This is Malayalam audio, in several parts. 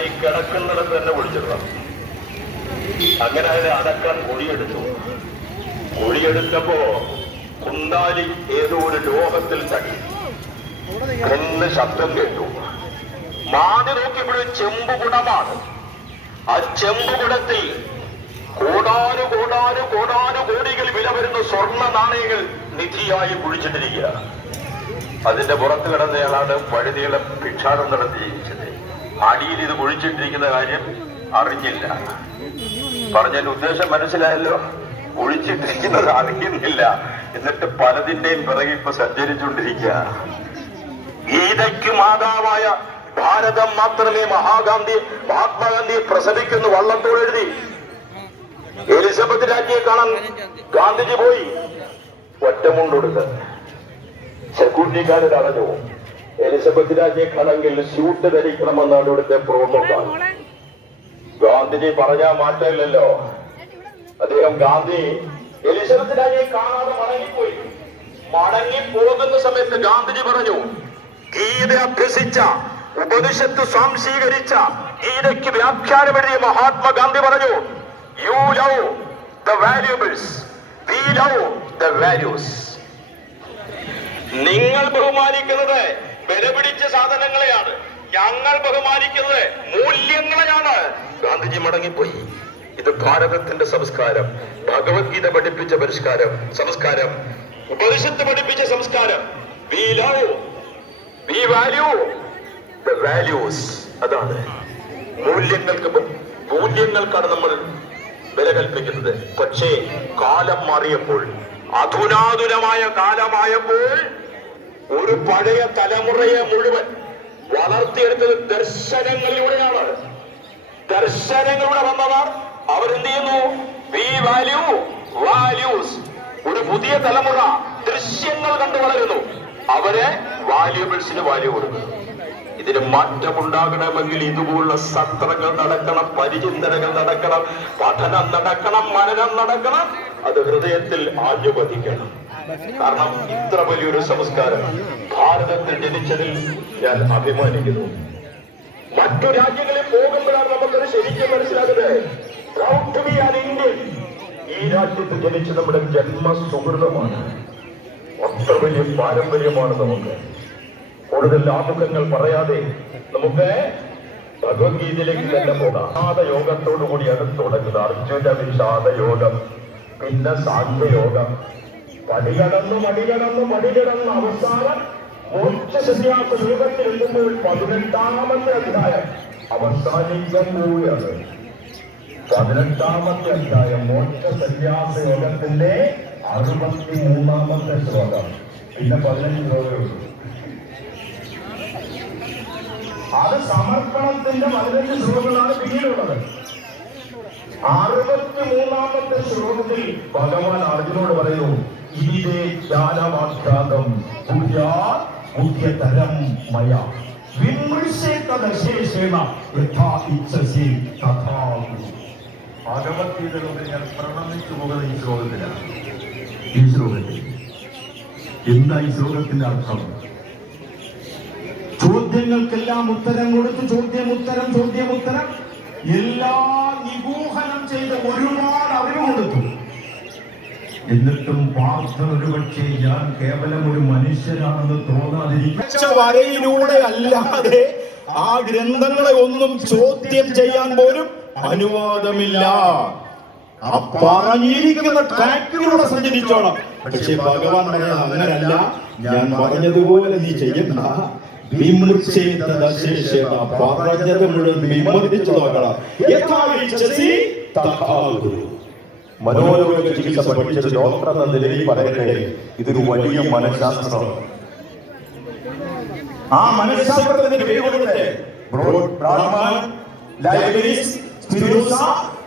ഭാര്യ കിടക്കുന്നിടത്ത് തന്നെ വിളിച്ചിടണം. അങ്ങനെ അതിനെ അടക്കാൻ കുഴിയെടുത്തപ്പോ കുണ്ടാലി ഏതോ ഒരു ലോഹത്തിൽ തടി എന്ന് ശബ്ദം കേട്ടു. മാതി നോക്കിയപ്പോഴും ചെമ്പുകുടമാണ്. ആ ചെമ്പുകുടത്തിൽ കോടാനുകോടികൾ വില വരുന്ന സ്വർണ്ണ നാണയങ്ങൾ നിധിയായി കുഴിച്ചിട്ടിരിക്കുക. അതിന്റെ പുറത്ത് കിടന്നയാളാണ് വഴുതികളെ ഭിക്ഷാടം നടത്തി ജീവിച്ചത്. അടിയിൽ ഇത് കുഴിച്ചിട്ടിരിക്കുന്ന കാര്യം അറിഞ്ഞില്ല. പറഞ്ഞതിന്റെ ഉദ്ദേശം മനസ്സിലായല്ലോ. കുഴിച്ചിട്ടിരിക്കുന്നത് അറിയുന്നില്ല. എന്നിട്ട് പലതിന്റെയും പിറകെ ഇപ്പൊ സഞ്ചരിച്ചുകൊണ്ടിരിക്കുക. ഗീതയ്ക്ക് മാതാവായ ഭാരതം മാത്രമേ മഹാത്മാഗാന്ധിയെ പ്രസവിക്കുന്നു വള്ളത്തോടെഴുതി. എലിസബത്ത് രാജ്ഞിയെ കാണാൻ ഗാന്ധിജി പോയി. ഒറ്റമുണ്ടൊടുത്ത് സെക്യൂരിറ്റിക്കാരൻ അറിഞ്ഞു. എലിസബത്ത് രാജ്ഞിയെ കാണാമെങ്കിൽ സ്യൂട്ട് ധരിക്കണമെന്നാണ് ഇവിടുത്തെ പ്രോട്ടോകോൾ. ഗാന്ധിജി പറഞ്ഞാൽ മാറ്റമില്ലല്ലോ. അദ്ദേഹം എലിസബത്ത് രാജ്ഞിയെ കാണാതെ മടങ്ങിപ്പോയി. മടങ്ങിപ്പോകുന്ന സമയത്ത് ഗാന്ധിജി പറഞ്ഞു, ഗീത അഭ്യസിച്ച ഉപനിഷത്ത് സ്വാംശീകരിച്ച ഗീതയ്ക്ക് വ്യാഖ്യാനം എഴുതിയ മഹാത്മാഗാന്ധി പറഞ്ഞു, you love the valuables, we love the values. നിങ്ങൾ ബഹുമാനിക്കുന്നത് വിലപിടിച്ച സാധനങ്ങളെയാണ്, ഞങ്ങൾ ബഹുമാനിക്കുന്നത് മൂല്യങ്ങളെയാണ്. ഗാന്ധിജി മടങ്ങിപ്പോയി. ഇത് ഭാരതത്തിന്റെ സംസ്കാരം, ഭഗവത്ഗീത പഠിപ്പിച്ച സംസ്കാരം, ഉപനിഷത്ത് പഠിപ്പിച്ച സംസ്കാരം. We love, we value the values. അതാണ് മൂല്യങ്ങൾക്കാണ് നമ്മൾ വില കൽപ്പിക്കുന്നത്. പക്ഷേ കാലം മാറിയപ്പോൾ, അധുനാതുരമായ കാലമായപ്പോൾ, ഒരു പഴയ തലമുറയെ മുഴുവൻ വളർത്തിയെടുത്തത് ദർശനങ്ങളിലൂടെയാണ്. ദർശനങ്ങളിലൂടെ വന്നവർ അവരെന്ത് ചെയ്യുന്നു? We value values. ഒരു പുതിയ തലമുറ ദൃശ്യങ്ങൾ കണ്ടു വളരുന്നു. അവരെ വാല്യൂബിൾസിന് വാല്യൂ കൊടുക്കുന്നു. ഇതിന് മാറ്റമുണ്ടാകണമെങ്കിൽ ഇതുപോലുള്ള സത്രങ്ങൾ നടക്കണം, പരിചിന്തനങ്ങൾ നടക്കണം, പഠനം നടക്കണം, മനനം നടക്കണം. അത് ഹൃദയത്തിൽ ആഞ്ഞുപതിക്കണം. കാരണം ഇത്ര വലിയൊരു സംസ്കാരം ഭാരതത്തിൽ ജനിച്ചതിൽ ഞാൻ അഭിമാനിക്കുന്നു. മറ്റു രാജ്യങ്ങളിൽ പോകുമ്പോഴാണ് നമുക്കത് ശരിക്കും മനസ്സിലാകുന്നത്. Proud to be an Indian. ഈ രാജ്യത്ത് ജനിച്ച നമ്മുടെ ജന്മ സുഹൃതമാണ്. അത്ര വലിയ പാരമ്പര്യമാണ് നമുക്ക്. കൂടുതൽ ആമുഖങ്ങൾ പറയാതെ നമുക്ക് ഭഗവത്ഗീതയിലേക്ക് തന്നെ പോകാം. വിഷാദയോഗത്തോടു കൂടിയാണ് തുടങ്ങുന്നത്. അർജുന വിഷാദ യോഗം, പിന്നെ സാഖ്യയോഗം. പടികടന്ന് അവസാനം മോക്ഷസന്യാസ യോഗത്തിൽ എത്തുമ്പോൾ 18ാമത്തെ അധ്യായം അവസാനിക്കാൻ പോവുകയാണ്. 18ാമത്തെ അധ്യായം മോക്ഷസന്യാസ യോഗത്തിന്റെ 63ാമത്തെ ശ്ലോകം. പിന്നെ 15 ശ്ലോകമുള്ളൂ. അത് സമർപ്പണത്തിന്റെ 15 ശ്ലോകങ്ങളാണ് പിന്നീടുള്ളത്. 63ാമത്തെ ശ്ലോകത്തിൽ ഭഗവാൻ അർജുനോട് പറയൂ, ഇതിന്റെ ജ്ഞാനവാഖ്യാതം മുഖ്യതരം മയ വിമൃശേതദശേഷേണ യഥാ ഇച്ഛസി തഥാ കുരു. ഭഗവത്ഗീതയിലൂടെ ഞാൻ പ്രണമിച്ചു പോകുന്ന ഈ ശ്ലോകത്തിലാണ്. ഈ ശ്ലോകത്തിൽ എന്താ ഈ ശ്ലോകത്തിന്റെ അർത്ഥം? ചോദ്യങ്ങൾക്കെല്ലാം ഉത്തരം കൊടുത്ത് ചോദ്യമുത്തരം എല്ലാം നിഗൂഹനം ചെയ്ത് ഒരുപാട് അറിവ് കൊടുത്തു. എന്നിട്ടും പാർത്ഥൻ ഒരുപക്ഷെ ഞാൻ കേവലം ഒരു മനുഷ്യനാണെന്ന് തോന്നാതിരിക്കും വരയിലൂടെ അല്ലാതെ ആ ഗ്രന്ഥങ്ങളെ ഒന്നും ചോദ്യം ചെയ്യാൻ പോലും അനുവാദമില്ല. ആ പറഞ്ഞിരിക്കുന്ന ട്രാക്കിലൂടെ സഞ്ചരിച്ചോണം. പക്ഷെ ഭഗവാൻ പറഞ്ഞത് അങ്ങനല്ല, ഞാൻ പറഞ്ഞതുപോലെ നീ ചെയ്യണ്ട. പറഞ്ഞത് മുഴുവൻ വിമർശിച്ചു നോക്കണം. മനോരോഗ ചികിത്സ പഠിച്ച ഡോക്ടർ എന്ന നിലയിൽ പറയട്ടെ, ഇതൊരു വലിയ മനഃശാസ്ത്രമാണ്. ആ മനഃശാസ്ത്രത്തിന്റെ പേര് കൊടുത്തേ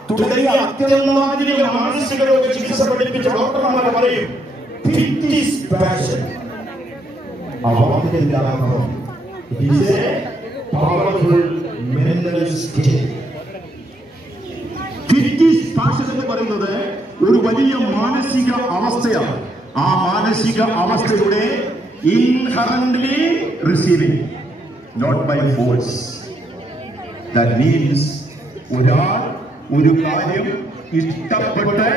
തുടങ്ങിയ അത്യന്താധുനിക മാനസിക രോഗ ചികിത്സ പഠിപ്പിച്ച ഡോക്ടർമാരെ പറയും എന്ന് പറയുന്നത് ഒരു വലിയ മാനസിക അവസ്ഥയാണ്. ആ മാനസിക അവസ്ഥയുടെ inherently receiving, not by force. That means ഒരാൾ ഒരു കാര്യം ഇഷ്ടപ്പെട്ട്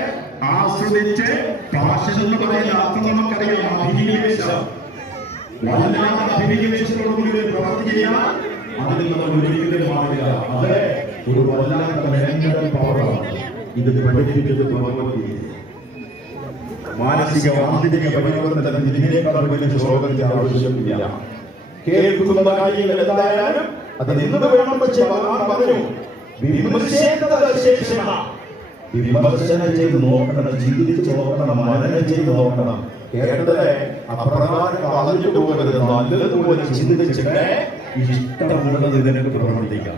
ആസ്വദിച്ച് പാഷൻ എന്ന് പറയുന്ന അർത്ഥം നമുക്കറിയാം. അഭിനിവേശം, വല്ലാത്ത അഭിനിവേശത്തോടുകൂടി പ്രവർത്തി ചെയ്യാൻ അതിൽ നമ്മൾ ഒരിക്കലും മാറില്ല. അത് ഒരു വല്ലാത്ത ഭയങ്കര പവറാണ്. ഇത് പഠിപ്പിച്ചത് ഭഗവത്ഗീത. മാനസിക ആന്തരിക പരിവർത്തനത്തിന് ഇതിനേക്കാൾ വലിയ ശ്ലോകത്തിന്റെ ആവശ്യമില്ല. കേൾക്കുന്ന കാര്യങ്ങൾ എന്തായാലും അത് എന്ത് വേണം പക്ഷേ ഭഗവാൻ പറഞ്ഞു, വിമർശനം ചെയ്ത് നോക്കണം, ചിന്തിച്ച് നോക്കണം, മനനം ചെയ്ത് നോക്കണം. കേട്ടത് അപ്രകാരം കളഞ്ഞു പോകരുത്. നല്ലതുപോലെ ചിന്തിച്ചിട്ട് ഇഷ്ടമുള്ളത് ഇതിനൊക്കെ പ്രവർത്തിക്കാം.